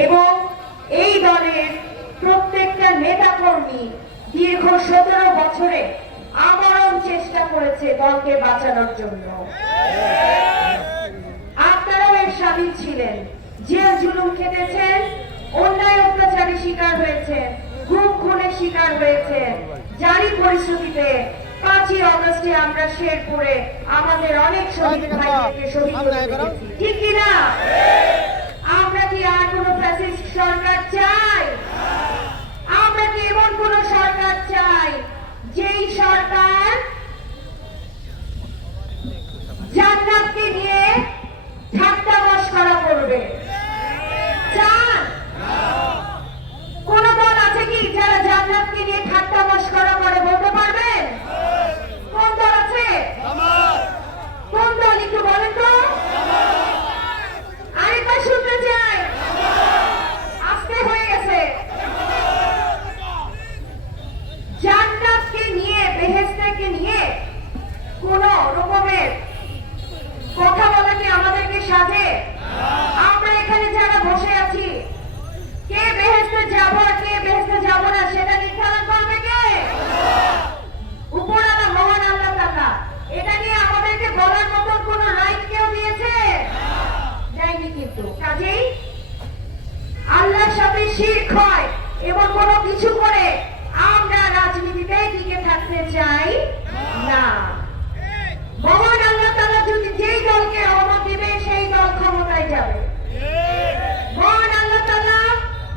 এবং এই দলের প্রত্যেকটা নেতা কর্মী দীর্ঘ সতেরো বছরে আমরণ চেষ্টা করেছে দলকে বাঁচানোর জন্য। আপনারাও এর সামিল ছিলেন। জেল জুলুম খেটেছেন অন্যায় অত্যাচারের শিকার হয়েছেন গুম খুনের শিকার হয়েছেন জারি পরিস্থিতিতে পাঁচই অগস্টে আমরা শেরপুরে আমাদের অনেক শহীদ ভাইদেরকে শহীদ ঠিক কিনা? Ana queria শিরক হয় এবং কোনো কিছু করে আমরা রাজনীতিতে টিকে থাকতে চাই না। মহান আল্লাহ তাআলা যদি যেই দলকে দিবে, সেই দল ক্ষমতায় যাবে। মহান আল্লাহ তাআলা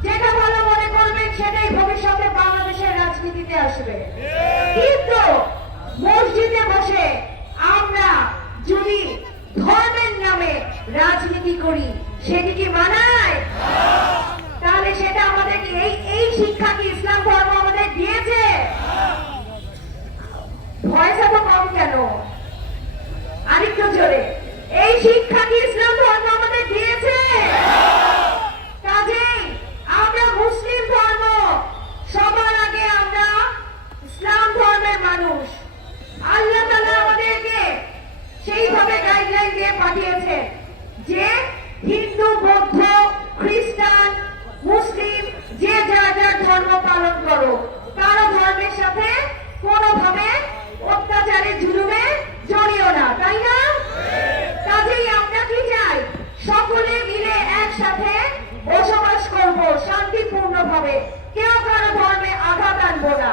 যেটা ভালো মনে করবেন, সেটাই ভবিষ্যতে বাংলাদেশের রাজনীতিতে আসবে। কিন্তু মসজিদে বসে আমরা যদি ধর্মের নামে রাজনীতি করি, সেটি কি মানায় তাহলে সেটা আমাদেরকে এই এই শিক্ষা কি ইসলাম ধর্ম আমাদের দিয়েছে? ভয়েস এত কম কেন? আরেকটু জোরে। এই শিক্ষা কি ইসলাম ধর্ম আমাদের দিয়েছে? কাজেই আমরা মুসলিম ধর্ম। সবার আগে আমরা ইসলাম ধর্মের মানুষ। আল্লাহ তাআলা আমাদেরকে সেইভাবে গাইডলাইন দিয়ে পাঠিয়েছেন যে হিন্দু যে যা যা ধর্ম পালন করো, কারও ধর্মের সাথে কোনোভাবে অত্যাচারে, জুলুমে জড়িও না, তাই না? কাজেই আমরা কি চাই? সকলে মিলে একসাথে বসবাস করব শান্তিপূর্ণভাবে। কেউ কারও ধর্মে আঘাত আনব না।